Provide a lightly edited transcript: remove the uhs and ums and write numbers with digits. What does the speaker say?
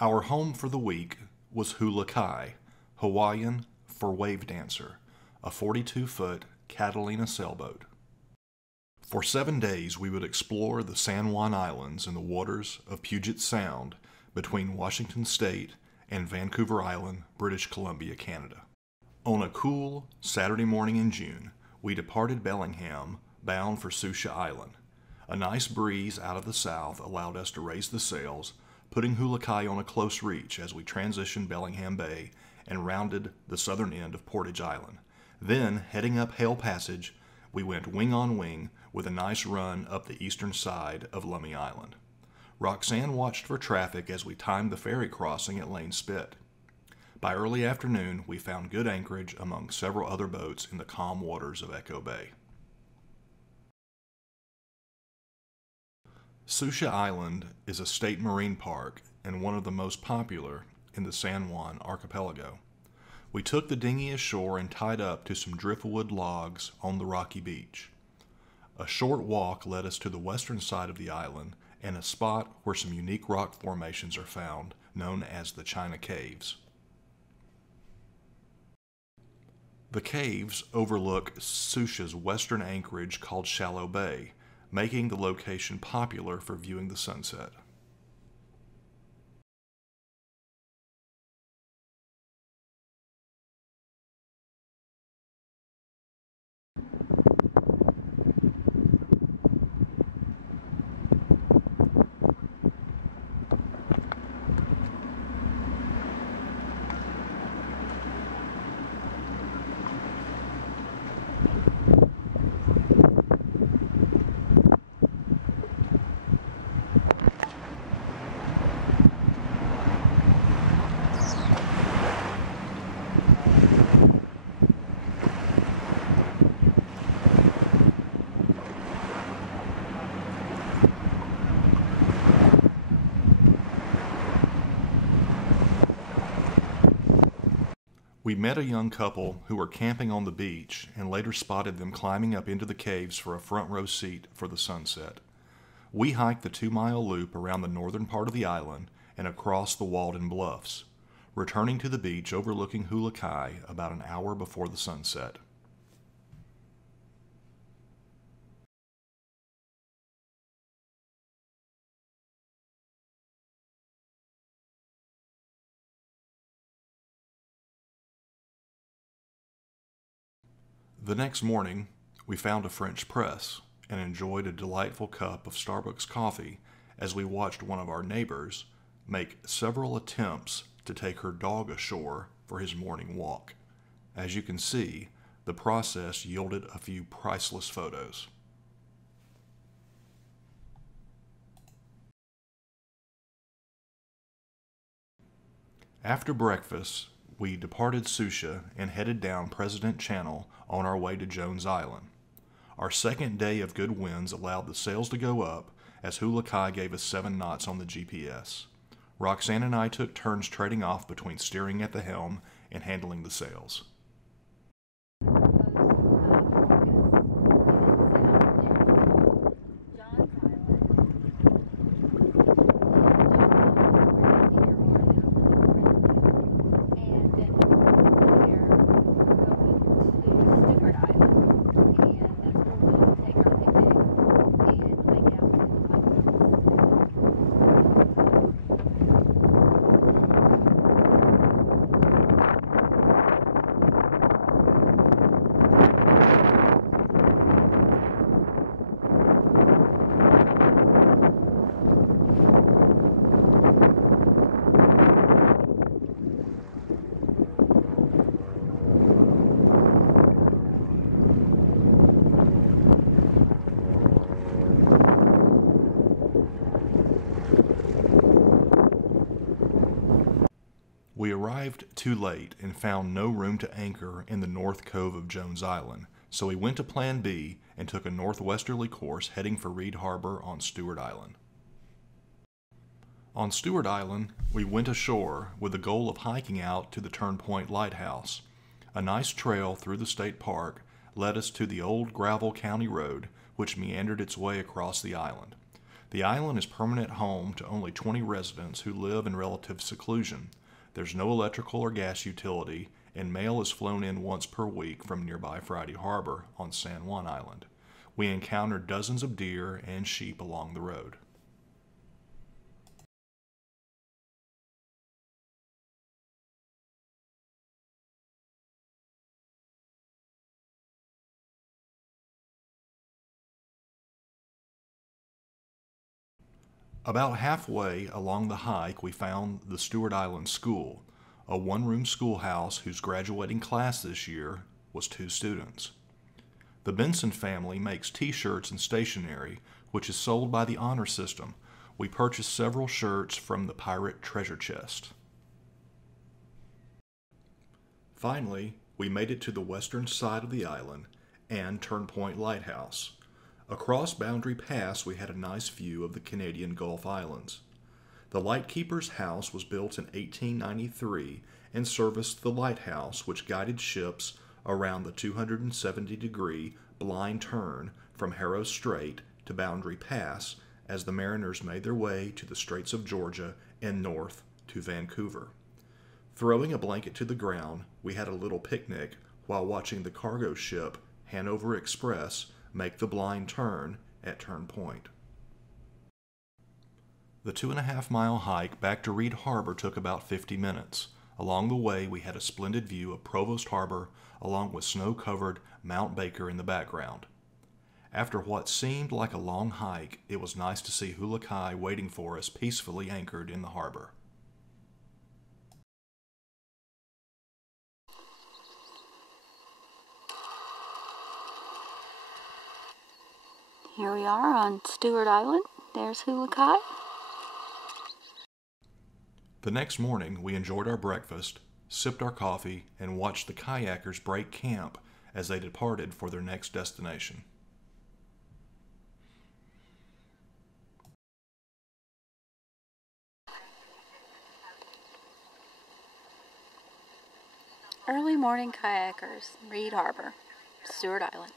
Our home for the week was Hula Kai, Hawaiian for wave dancer, a 42-foot Catalina sailboat. For 7 days, we would explore the San Juan Islands in the waters of Puget Sound between Washington State and Vancouver Island, British Columbia, Canada. On a cool Saturday morning in June, we departed Bellingham, bound for Susha Island. A nice breeze out of the south allowed us to raise the sails, putting Hula Kai on a close reach as we transitioned Bellingham Bay and rounded the southern end of Portage Island. Then, heading up Hale Passage, we went wing on wing with a nice run up the eastern side of Lummi Island. Roxanne watched for traffic as we timed the ferry crossing at Lane Spit. By early afternoon, we found good anchorage among several other boats in the calm waters of Echo Bay. Susha Island is a state marine park and one of the most popular in the San Juan archipelago. We took the dinghy ashore and tied up to some driftwood logs on the rocky beach. A short walk led us to the western side of the island and a spot where some unique rock formations are found, known as the China Caves. The caves overlook Susha's western anchorage called Shallow Bay, making the location popular for viewing the sunset. We met a young couple who were camping on the beach and later spotted them climbing up into the caves for a front row seat for the sunset. We hiked the 2-mile loop around the northern part of the island and across the Walden Bluffs, returning to the beach overlooking Hula Kai about an hour before the sunset. The next morning, we found a French press and enjoyed a delightful cup of Starbucks coffee as we watched one of our neighbors make several attempts to take her dog ashore for his morning walk. As you can see, the process yielded a few priceless photos. After breakfast, we departed Susha and headed down President Channel on our way to Jones Island. Our second day of good winds allowed the sails to go up as Hula Kai gave us 7 knots on the GPS. Roxanne and I took turns trading off between steering at the helm and handling the sails. We arrived too late and found no room to anchor in the north cove of Jones Island, so we went to Plan B and took a northwesterly course heading for Reed Harbor on Stewart Island. On Stewart Island, we went ashore with the goal of hiking out to the Turnpoint Lighthouse. A nice trail through the state park led us to the old gravel county road which meandered its way across the island. The island is permanent home to only 20 residents who live in relative seclusion. There's no electrical or gas utility, and mail is flown in once per week from nearby Friday Harbor on San Juan Island. We encountered dozens of deer and sheep along the road. About halfway along the hike, we found the Stewart Island School, a one-room schoolhouse whose graduating class this year was 2 students. The Benson family makes t-shirts and stationery, which is sold by the honor system. We purchased several shirts from the Pirate Treasure Chest. Finally, we made it to the western side of the island and Turn Point Lighthouse. Across Boundary Pass, we had a nice view of the Canadian Gulf Islands. The lightkeeper's house was built in 1893 and serviced the lighthouse, which guided ships around the 270-degree blind turn from Harrow Strait to Boundary Pass as the mariners made their way to the Straits of Georgia and north to Vancouver. Throwing a blanket to the ground, we had a little picnic while watching the cargo ship Hanover Express make the blind turn at Turn Point. The 2.5-mile hike back to Reed Harbor took about 50 minutes. Along the way, we had a splendid view of Provost Harbor, along with snow-covered Mount Baker in the background. After what seemed like a long hike, it was nice to see Hula Kai waiting for us peacefully anchored in the harbor. Here we are on Stewart Island. There's Hula Kai. The next morning, we enjoyed our breakfast, sipped our coffee, and watched the kayakers break camp as they departed for their next destination. Early morning kayakers, Reed Harbor, Stewart Island.